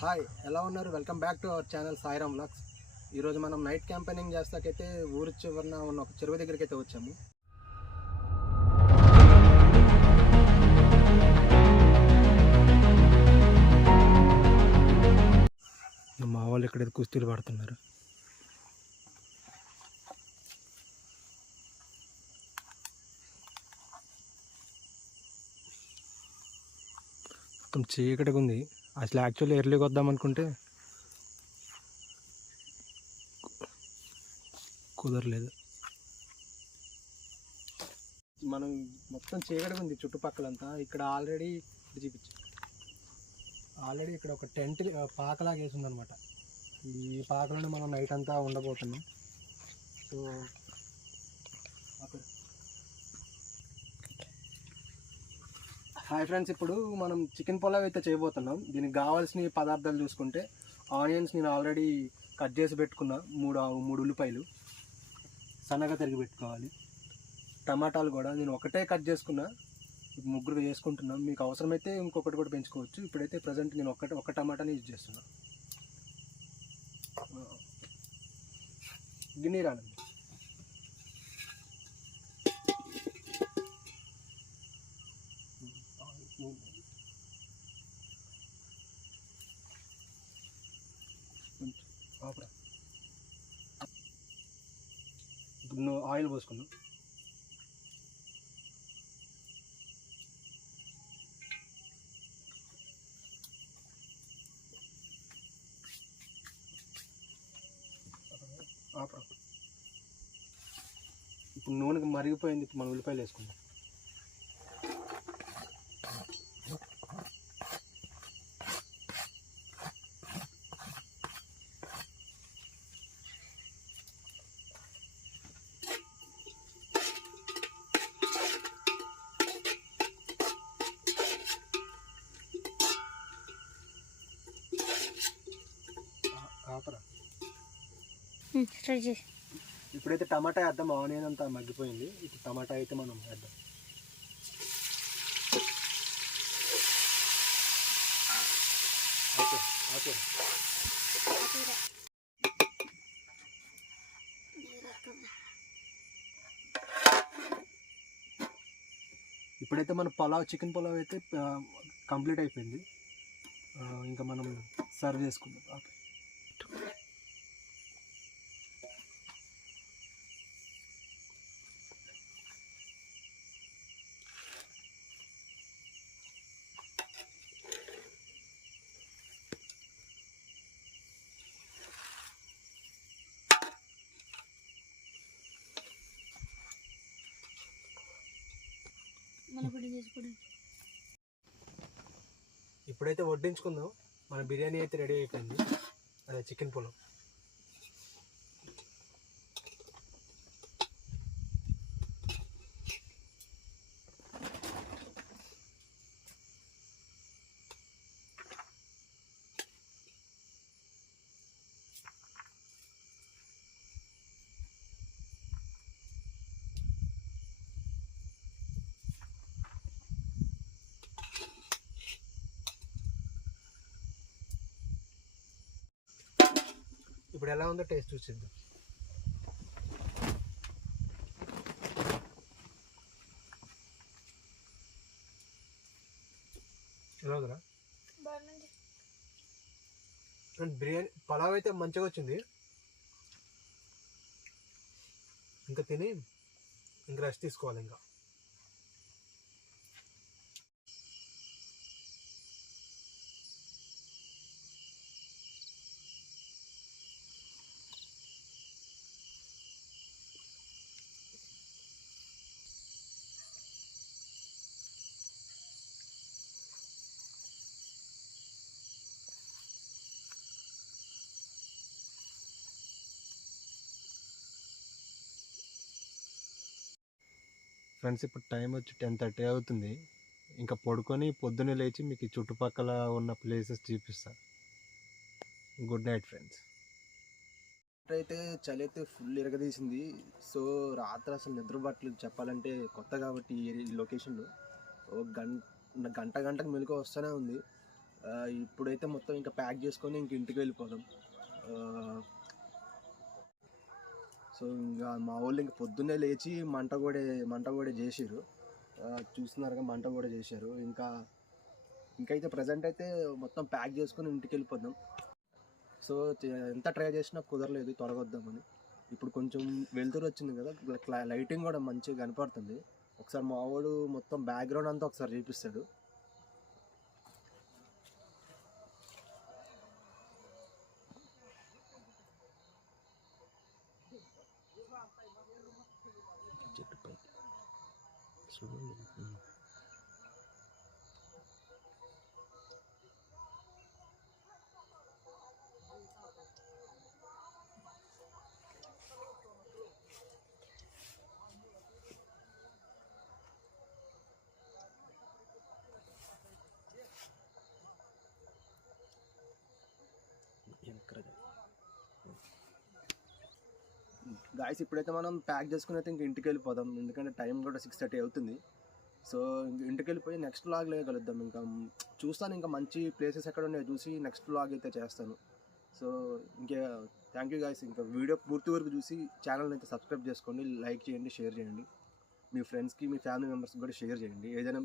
Hi ఎలా ఉన్నారు? Welcome back to our channel Sairam vlogs. ఈరోజు మనం నైట్ క్యాంపెయినింగ్ చేస్తాకైతే ఊరి చివరన ఉన్న ఒక చెరువు దగ్గరికి అయితే వచ్చాము. మా వాళ్ళు ఇక్కడైతే కుస్తీలు పడుతున్నారు. మొత్తం చీకటిగా ఉంది. అసలు యాక్చువల్లీ ఎర్లీకి వద్దాం అనుకుంటే కుదరలేదు. మనం మొత్తం చీకటి ఉంది చుట్టుపక్కలంతా. ఇక్కడ ఆల్రెడీ చూపించు. ఆల్రెడీ ఇక్కడ ఒక టెంట్ పాకలాగా వేసింది అనమాట ఈ పాకలోనే మనం నైట్ అంతా ఉండబోతున్నాం. సో అక్కడ హాయ్ ఫ్రెండ్స్ ఇప్పుడు మనం చికెన్ పులావ్ అయితే చేయబోతున్నాం. దీనికి కావాల్సిన పదార్థాలు చూసుకుంటే ఆనియన్స్ నేను ఆల్రెడీ కట్ చేసి పెట్టుకున్నా మూడు మూడు ఉల్లిపాయలు సన్నగా తరిగి పెట్టుకోవాలి. టమాటాలు కూడా నేను ఒకటే కట్ చేసుకున్నా ముగ్గురు చేసుకుంటున్నాం. మీకు అవసరమైతే ఇంకొకటి కూడా పెంచుకోవచ్చు. ఇప్పుడైతే ప్రజెంట్ నేను ఒక్కటి ఒక టమాటాని యూజ్ చేస్తున్నా. గిన్నె ఇప్పుడు నువ్వు ఆయిల్ పోసుకున్నావు ఇప్పుడు నూనెకి మరిగిపోయింది ఇప్పుడు మనం ఉల్లిపాయలు వేసుకుందాం. ఇప్పుడైతే టమాటా వేద్దాం ఆనియన్ అంతా మగ్గిపోయింది. ఇప్పుడు టమాటా అయితే మనం వేద్దాం. Okay okay. ఇప్పుడైతే మన పులావ్ చికెన్ పులావ్ అయితే కంప్లీట్ అయిపోయింది. ఇంకా మనం సర్వ్ చేసుకుందాం. ఇప్పుడైతే వడ్డించుకుందాం. మన బిర్యానీ అయితే రెడీ అయిపోయింది. అదే చికెన్ పొలం ఇప్పుడు ఎలా ఉందో టేస్ట్ చూసిద్దాం. ఎలా ఉందిరా అండ్ బిర్యానీ పలావ్ అయితే మంచిగా వచ్చింది. ఇంకా తిని ఇంకా రెస్ట్ తీసుకోవాలి ఇంకా. ఫ్రెండ్స్ ఇప్పుడు టైం వచ్చి టెన్ థర్టీ అవుతుంది. ఇంకా పడుకొని పొద్దున్నే లేచి మీకు ఈ చుట్టుపక్కల ఉన్న ప్లేసెస్ చూపిస్తా. గుడ్ నైట్ ఫ్రెండ్స్ అయితే చలి అయితే ఫుల్ ఇరగదీసింది. సో రాత్రి అసలు నిద్ర చెప్పాలంటే కొత్త కాబట్టి ఈ లొకేషన్లో ఓ గంట గంట గంటకు మెలకు వస్తూనే ఉంది. ఇప్పుడైతే మొత్తం ఇంకా ప్యాక్ చేసుకొని ఇంక ఇంటికి వెళ్ళిపోదాం. సో ఇంకా మా వాళ్ళు ఇంక పొద్దున్నే లేచి మంట కూడా మంట కూడా చేసారు చూస్తున్నారుగా మంట కూడా చేశారు. ఇంకా ఇంకైతే ప్రజెంట్ అయితే మొత్తం ప్యాక్ చేసుకొని ఇంటికి వెళ్ళిపోదాం. సో ఎంత ట్రై చేసినా కుదరలేదు తొలగొద్దామని వద్దామని. ఇప్పుడు కొంచెం వెలుతురు వచ్చింది కదా లైటింగ్ కూడా మంచిగా కనపడుతుంది. ఒకసారి మా వాడు మొత్తం బ్యాక్గ్రౌండ్ అంతా ఒకసారి చూపిస్తాడు. sebelum hmm. yang kerja guys ఇప్పుడైతే మనం ప్యాక్ చేసుకుని అయితే ఇంక ఇంటికి వెళ్ళిపోదాం ఎందుకంటే టైం కూడా సిక్స్ థర్టీ అవుతుంది. సో ఇంటికి వెళ్ళిపోయి నెక్స్ట్ లాగ్ కలుద్దాం. ఇంకా చూస్తాను ఇంకా మంచి ప్లేసెస్ ఎక్కడ ఉన్నాయో చూసి నెక్స్ట్ లాగ్ అయితే చేస్తాను. సో ఇంకా థ్యాంక్ యూ గాయస్ ఇంకా వీడియో పూర్తి వరకు చూసి ఛానల్ని అయితే సబ్స్క్రైబ్ చేసుకోండి లైక్ చేయండి షేర్ చేయండి. మీ ఫ్రెండ్స్కి మీ ఫ్యామిలీ మెంబర్స్కి కూడా షేర్ చేయండి. ఏదైనా